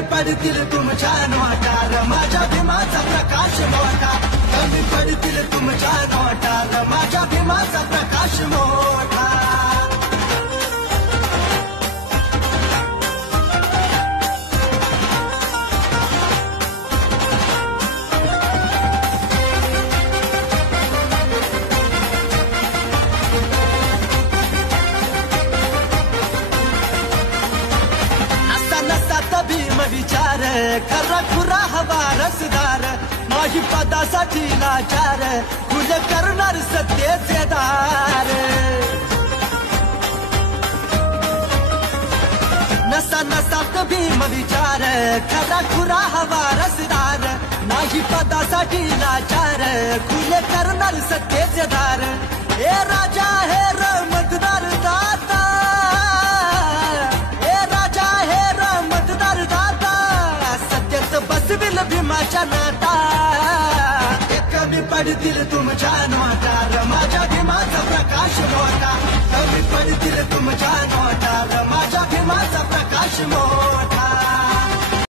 कमी पडतील तुमच्या नोटार माझ्या भीमाचा प्रकाश मोठा कमी पडतील तुमच्या नोटार माझ्या भीमाचा प्रकाश मोठा भीम विचार खरा खुरा हवा रसदार नाही पदासाठी लाचार खुले करणार सत्तेचे दार नसा नसात भीम विचार खरा खुरा हवा रसदार नाही पदासाठी लाचार खुले करणार सत्तेचे दार हे राजा हे मतदार दाता बसविल भीमाच्या नाटा कमी पडतील तुमच्या नोटार माझ्या भीमाचा प्रकाश मोठा कमी पडतील तुमच्या नोटार माझ्या भीमाचा प्रकाश मोठा